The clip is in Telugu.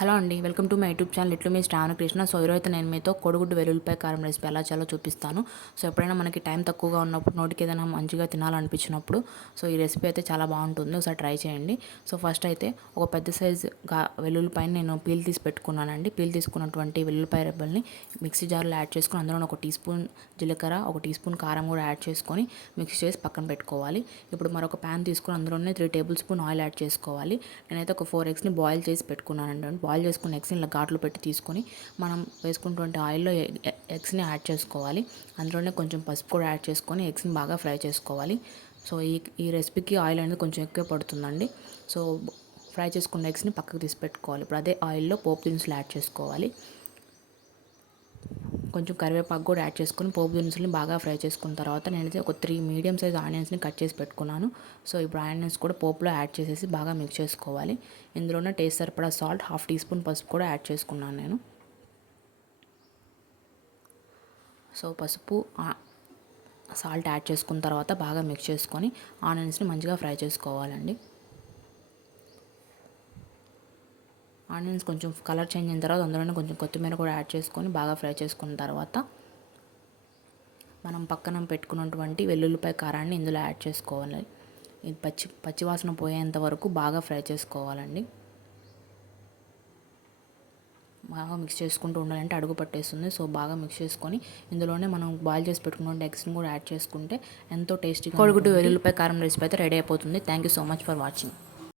హలో అండి, welcome to my YouTube channel ఇట్లు మీ శ్రావణ కృష్ణ. సో ఈరోజు నేను మీతో కోడిగుడ్డు వెల్లుల్లిపాయ కారం రెసిపీ ఎలా చేయాలో చూపిస్తాను. సో ఎప్పుడైనా మనకి టైం తక్కువగా ఉన్నప్పుడు, నోటికి ఏదైనా మంచిగా తినాలనిపించినప్పుడు సో ఈ రెసిపీ అయితే చాలా బాగుంటుంది. ఒకసారి ట్రై చేయండి. సో ఫస్ట్ అయితే ఒక పెద్ద సైజుగా వెల్లుల్లిపాయని నేను పీల్ తీసి పెట్టుకున్నానండి. పీల్ తీసుకున్నటువంటి వెల్లుల్లిపాయ రెబ్బల్ని మిక్సీ జార్లో యాడ్ చేసుకుని అందులో ఒక టీ స్పూన్ జీలకర్ర, ఒక టీ స్పూన్ కారం కూడా యాడ్ చేసుకొని మిక్స్ చేసి పక్కన పెట్టుకోవాలి. ఇప్పుడు మరొక ప్యాన్ తీసుకుని అందులోనే 3 టేబుల్ స్పూన్ ఆయిల్ యాడ్ చేసుకోవాలి. నేనైతే ఒక 4 ఎగ్స్ని బాయిల్ చేసి పెట్టుకున్నానండి. బాయిల్ చేసుకున్న ఎగ్స్ని ఇలా ఘాట్లు పెట్టి తీసుకొని మనం వేసుకున్నటువంటి ఆయిల్లో ఎగ్స్ని యాడ్ చేసుకోవాలి. అందులోనే కొంచెం పసుపు కూడా యాడ్ చేసుకొని ఎగ్స్ని బాగా ఫ్రై చేసుకోవాలి. సో ఈ రెసిపీకి ఆయిల్ అనేది కొంచెం ఎక్కువ పడుతుందండి. సో ఫ్రై చేసుకున్న ఎగ్స్ని పక్కకు తీసి పెట్టుకోవాలి. ఇప్పుడు అదే ఆయిల్లో పోపు దినుసులు యాడ్ చేసుకోవాలి. కొంచెం కరివేపాకు కూడా యాడ్ చేసుకొని పోపు దినుసులని బాగా ఫ్రై చేసుకున్న తర్వాత నేనైతే ఒక 3 మీడియం సైజ్ ఆనియన్స్ని కట్ చేసి పెట్టుకున్నాను. సో ఇప్పుడు ఆనియన్స్ కూడా పోపులో యాడ్ చేసేసి బాగా మిక్స్ చేసుకోవాలి. ఇందులోనే టేస్ట్ సరిపడా సాల్ట్, హాఫ్ టీ స్పూన్ పసుపు కూడా యాడ్ చేసుకున్నాను నేను. సో పసుపు, సాల్ట్ యాడ్ చేసుకున్న తర్వాత బాగా మిక్స్ చేసుకొని ఆనియన్స్ని మంచిగా ఫ్రై చేసుకోవాలండి. ఆనియన్స్ కొంచెం కలర్ చేంజ్ అయిన తర్వాత అందులోనే కొంచెం కొత్తిమీర కూడా యాడ్ చేసుకొని బాగా ఫ్రై చేసుకున్న తర్వాత మనం పక్కన పెట్టుకున్నటువంటి వెల్లుల్లిపాయ కారాన్ని ఇందులో యాడ్ చేసుకోవాలి. ఇది పచ్చివాసన పోయేంత వరకు బాగా ఫ్రై చేసుకోవాలండి. బాగా మిక్స్ చేసుకుంటూ ఉండాలంటే అడుగు పట్టేస్తుంది. సో బాగా మిక్స్ చేసుకొని ఇందులోనే మనం బాయిల్ చేసి పెట్టుకున్న ఎగ్స్ని కూడా యాడ్ చేసుకుంటే ఎంతో టేస్టీగా కోడిగుడ్డు వెల్లుల్లిపాయ కారం రెసిపీ అయితే రెడీ అయిపోతుంది. Thank you so much for watching.